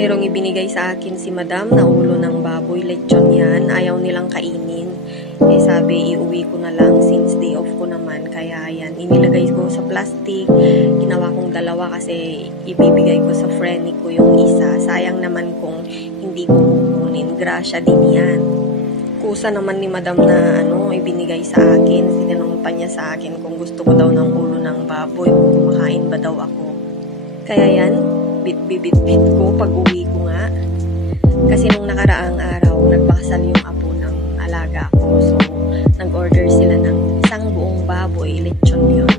Merong ibinigay sa akin si madam na ulo ng baboy, lechon yan. Ayaw nilang kainin. Eh sabi, iuwi ko na lang since day off ko naman. Kaya yan, inilagay ko sa plastic. Ginawa kong dalawa kasi ibibigay ko sa friend ko yung isa. Sayang naman kung hindi ko kukunin. Grasya din yan. Kusa naman ni madam na ibinigay sa akin. Sinanong pa niya sa akin kung gusto ko daw ng ulo ng baboy, kung kumakain ba daw ako. Kaya yan, bit-bit ko pag uwi ko nga. Kasi nung nakaraang araw, nagpakasal yung apo ng alaga ko. So, nag-order sila ng isang buong baboy, lechon yun.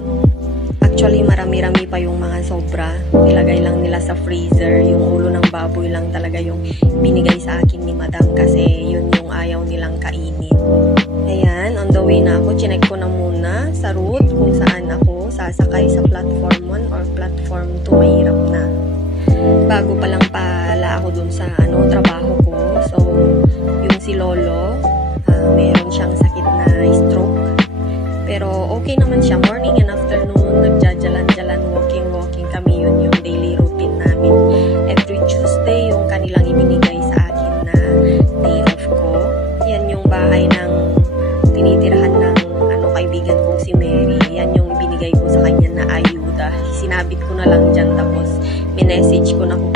Actually, marami-rami pa yung mga sobra. Nilagay lang nila sa freezer. Yung ulo ng baboy lang talaga yung binigay sa akin ni madam kasi yun yung ayaw nilang kainin. Ayan, on the way na ako. Chinek ko na muna sa route kung saan ako sasakay sa platform 1 or platform 2. Mahirap na. Bago pa lang pala ako dun sa trabaho ko. So, yung si Lolo, meron siyang sakit na stroke. Pero okay naman siya. Morning and afternoon, nagjajalan-jalan, walking kami. Yun yung daily routine namin. Every Tuesday, yung kanilang ibinigay sa akin na day off ko. Yan yung bahay ng tinitirahan ng kaibigan kong si Mary. Yan yung ibinigay ko sa kanya na ayuda. Sinabit ko na lang dyan tapos minessage ko na kung